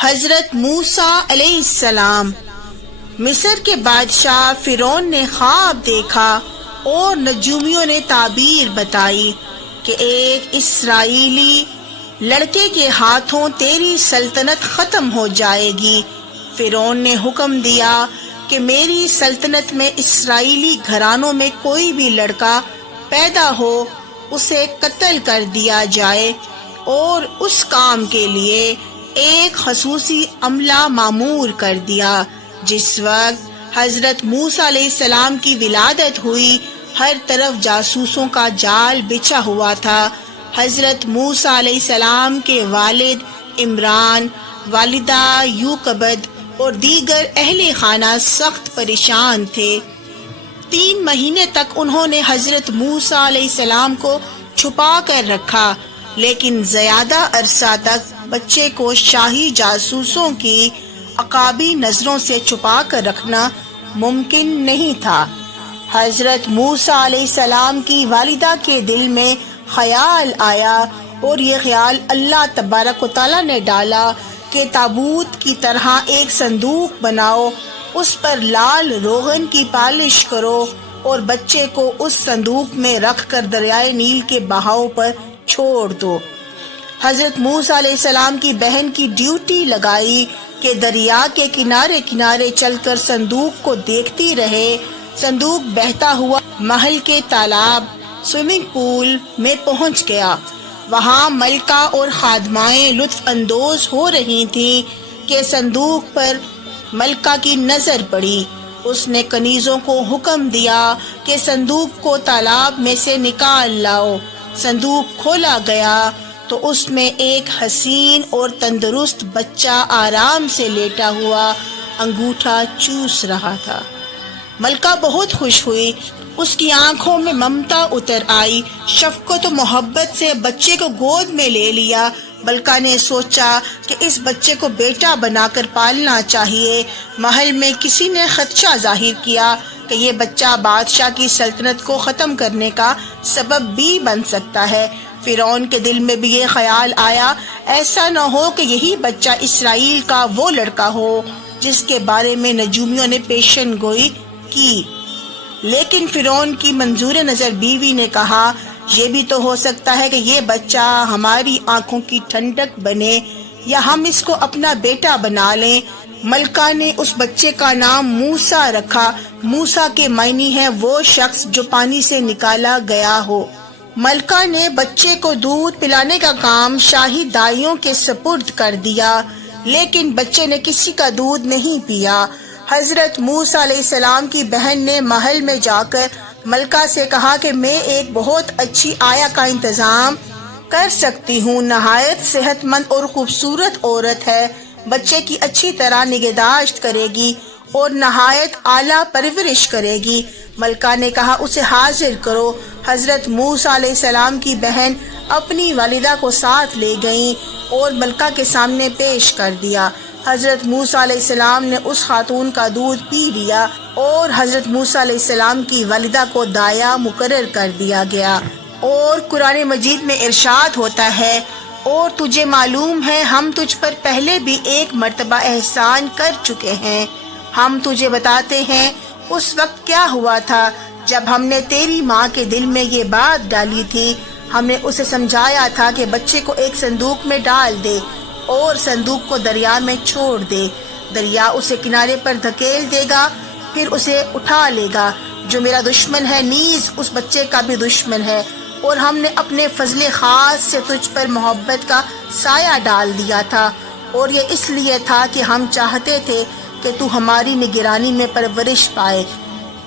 حضرت موسیٰ علیہ السلام۔ مصر کے بادشاہ فرعون نے خواب دیکھا اور نجومیوں نے تعبیر بتائی کہ ایک اسرائیلی لڑکے کے ہاتھوں تیری سلطنت ختم ہو جائے گی۔ فرعون نے حکم دیا کہ میری سلطنت میں اسرائیلی گھرانوں میں کوئی بھی لڑکا پیدا ہو اسے قتل کر دیا جائے، اور اس کام کے لیے ایک خصوصی عملہ مامور کر دیا۔ جس وقت حضرت موسیٰ علیہ السلام کی ولادت ہوئی، ہر طرف جاسوسوں کا جال بچھا ہوا تھا۔ حضرت موسیٰ علیہ السلام کے والد عمران، والدہ یوکبد اور دیگر اہل خانہ سخت پریشان تھے۔ 3 مہینے تک انہوں نے حضرت موسیٰ علیہ السلام کو چھپا کر رکھا، لیکن زیادہ عرصہ تک بچے کو شاہی جاسوسوں کی عقابی نظروں سے چھپا کر رکھنا ممکن نہیں تھا۔ حضرت موسیٰ علیہ السلام کی والدہ کے دل میں خیال آیا، اور یہ خیال اللہ تبارک و تعالیٰ نے ڈالا کہ تابوت کی طرح ایک صندوق بناؤ، اس پر لال روغن کی پالش کرو اور بچے کو اس صندوق میں رکھ کر دریائے نیل کے بہاؤ پر چھوڑ دو۔ حضرت موسیٰ علیہ السلام کی بہن کی ڈیوٹی لگائی کہ دریا کے کنارے کنارے چل کر صندوق کو دیکھتی رہے۔ صندوق بہتا ہوا محل کے تالاب سوئمنگ پول میں پہنچ گیا۔ وہاں ملکہ اور خادمائیں لطف اندوز ہو رہی تھیں کہ صندوق پر ملکہ کی نظر پڑی۔ اس نے کنیزوں کو حکم دیا کہ صندوق کو تالاب میں سے نکال لاؤ۔ صندوق کھولا گیا تو اس میں ایک حسین اور تندرست بچہ آرام سے لیٹا ہوا انگوٹھا چوس رہا تھا۔ ملکہ بہت خوش ہوئی، اس کی آنکھوں میں ممتا اتر آئی، شفقت و محبت سے بچے کو گود میں لے لیا۔ ملکہ نے سوچا کہ اس بچے کو بیٹا بنا کر پالنا چاہیے۔ محل میں کسی نے خدشہ ظاہر کیا کہ یہ بچہ بادشاہ کی سلطنت کو ختم کرنے کا سبب بھی بن سکتا ہے۔ فرعون کے دل میں بھی یہ خیال آیا، ایسا نہ ہو کہ یہی بچہ اسرائیل کا وہ لڑکا ہو جس کے بارے میں نجومیوں نے پیشن گوئی کی۔ لیکن فرعون کی منظور نظر بیوی نے کہا، یہ بھی تو ہو سکتا ہے کہ یہ بچہ ہماری آنکھوں کی ٹھنڈک بنے، یا ہم اس کو اپنا بیٹا بنا لیں۔ ملکہ نے اس بچے کا نام موسیٰ رکھا۔ موسیٰ کے معنی ہے وہ شخص جو پانی سے نکالا گیا ہو۔ ملکہ نے بچے کو دودھ پلانے کا کام شاہی دائیوں کے سپرد کر دیا، لیکن بچے نے کسی کا دودھ نہیں پیا۔ حضرت موسیٰ علیہ السلام کی بہن نے محل میں جا کر ملکہ سے کہا کہ میں ایک بہت اچھی آیا کا انتظام کر سکتی ہوں، نہایت صحت مند اور خوبصورت عورت ہے، بچے کی اچھی طرح نگہداشت کرے گی اور نہایت اعلیٰ پرورش کرے گی۔ ملکہ نے کہا، اسے حاضر کرو۔ حضرت موسیٰ علیہ السلام کی بہن اپنی والدہ کو ساتھ لے گئیں اور ملکہ کے سامنے پیش کر دیا۔ حضرت موسیٰ علیہ السلام نے اس خاتون کا دودھ پی لیا اور حضرت موسیٰ علیہ السلام کی والدہ کو دایا مقرر کر دیا گیا۔ اور قرآن مجید میں ارشاد ہوتا ہے، اور تجھے معلوم ہے ہم تجھ پر پہلے بھی ایک مرتبہ احسان کر چکے ہیں، ہم تجھے بتاتے ہیں اس وقت کیا ہوا تھا جب ہم نے تیری ماں کے دل میں یہ بات ڈالی تھی۔ ہم نے اسے سمجھایا تھا کہ بچے کو ایک صندوق میں ڈال دے اور صندوق کو دریا میں چھوڑ دے، دریا اسے کنارے پر دھکیل دے گا، پھر اسے اٹھا لے گا۔ جو میرا دشمن ہے نیز اس بچے کا بھی دشمن ہے، اور ہم نے اپنے فضل خاص سے تجھ پر محبت کا سایہ ڈال دیا تھا، اور یہ اس لیے تھا کہ ہم چاہتے تھے کہ تو ہماری نگرانی میں پرورش پائے۔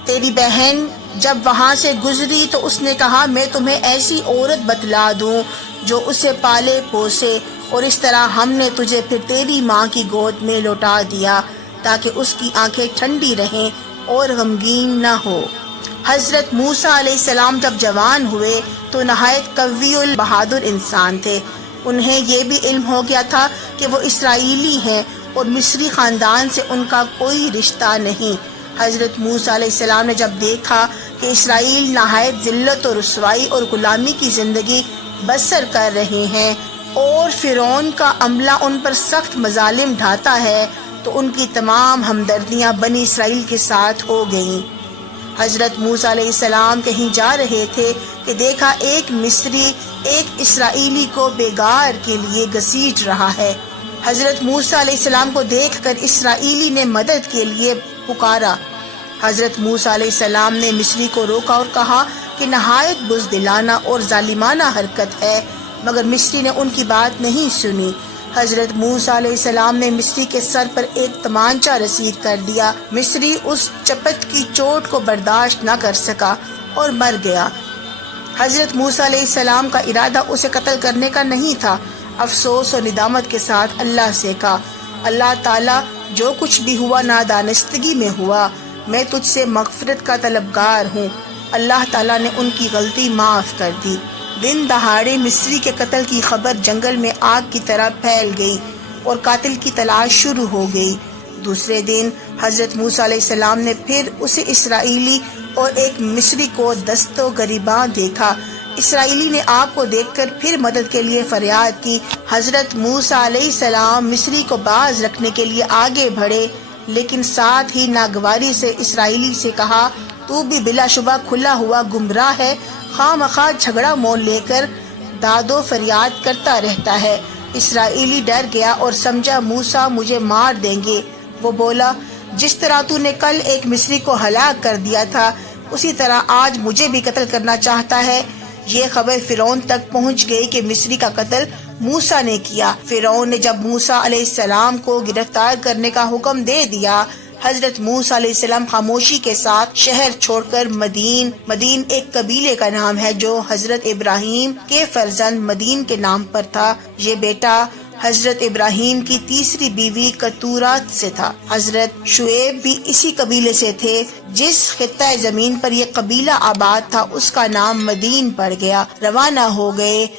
تیری بہن جب وہاں سے گزری تو اس نے کہا، میں تمہیں ایسی عورت بتلا دوں جو اسے پالے پوسے، اور اس طرح ہم نے تجھے پھر تیری ماں کی گود میں لوٹا دیا تاکہ اس کی آنکھیں ٹھنڈی رہیں اور غمگین نہ ہو۔ حضرت موسیٰ علیہ السلام جب جوان ہوئے تو نہایت قوی البہادر انسان تھے۔ انہیں یہ بھی علم ہو گیا تھا کہ وہ اسرائیلی ہیں اور مصری خاندان سے ان کا کوئی رشتہ نہیں۔ حضرت موسیٰ علیہ السلام نے جب دیکھا کہ اسرائیل نہایت ذلت و رسوائی اور غلامی کی زندگی بسر کر رہے ہیں اور فرعون کا عملہ ان پر سخت مظالم ڈھاتا ہے تو ان کی تمام ہمدردیاں بنی اسرائیل کے ساتھ ہو گئیں۔ حضرت موسیٰ علیہ السلام کہیں جا رہے تھے کہ دیکھا ایک مصری ایک اسرائیلی کو بیگار کے لیے گھسیٹ رہا ہے۔ حضرت موسیٰ علیہ السلام کو دیکھ کر اسرائیلی نے مدد کے لیے پکارا۔ حضرت موسیٰ علیہ السلام نے مصری کو روکا اور کہا کہ نہایت بزدلانہ اور ظالمانہ حرکت ہے، مگر مصری نے ان کی بات نہیں سنی۔ حضرت موسیٰ علیہ السلام نے مصری کے سر پر ایک تمانچہ رسید کر دیا۔ مصری اس چپت کی چوٹ کو برداشت نہ کر سکا اور مر گیا۔ حضرت موسیٰ علیہ السلام کا ارادہ اسے قتل کرنے کا نہیں تھا۔ افسوس اور ندامت کے ساتھ اللہ سے کہا، اللہ تعالیٰ جو کچھ بھی ہوا نادانستگی میں ہوا، میں تجھ سے مغفرت کا طلبگار ہوں۔ اللہ تعالیٰ نے ان کی غلطی معاف کر دی۔ دن دہاڑے مصری کے قتل کی خبر جنگل میں آگ کی طرح پھیل گئی اور قاتل کی تلاش شروع ہو گئی۔ دوسرے دن حضرت موسیٰ علیہ السلام نے پھر اسے اسرائیلی اور ایک مصری کو دست و گریباں دیکھا۔ اسرائیلی نے آگ کو دیکھ کر پھر مدد کے لیے فریاد کی۔ حضرت موسیٰ علیہ السلام مصری کو باز رکھنے کے لیے آگے بڑھے، لیکن ساتھ ہی ناگواری سے اسرائیلی سے کہا، تو بھی بلا شبہ کھلا ہوا گمراہ ہے، خواہ مخواہ جھگڑا مول لے کر داد و فریاد کرتا رہتا ہے۔ اسرائیلی ڈر گیا اور سمجھا موسیٰ مجھے مار دیں گے۔ وہ بولا، جس طرح تو نے کل ایک مصری کو ہلاک کر دیا تھا، اسی طرح آج مجھے بھی قتل کرنا چاہتا ہے۔ یہ خبر فرعون تک پہنچ گئی کہ مصری کا قتل موسیٰ نے کیا۔ فرعون نے جب موسیٰ علیہ السلام کو گرفتار کرنے کا حکم دے دیا، حضرت موسیٰ علیہ السلام خاموشی کے ساتھ شہر چھوڑ کر مدین ایک قبیلے کا نام ہے جو حضرت ابراہیم کے فرزند مدین کے نام پر تھا۔ یہ بیٹا حضرت ابراہیم کی تیسری بیوی کتورات سے تھا۔ حضرت شعیب بھی اسی قبیلے سے تھے۔ جس خطہ زمین پر یہ قبیلہ آباد تھا اس کا نام مدین پڑ گیا۔ روانہ ہو گئے۔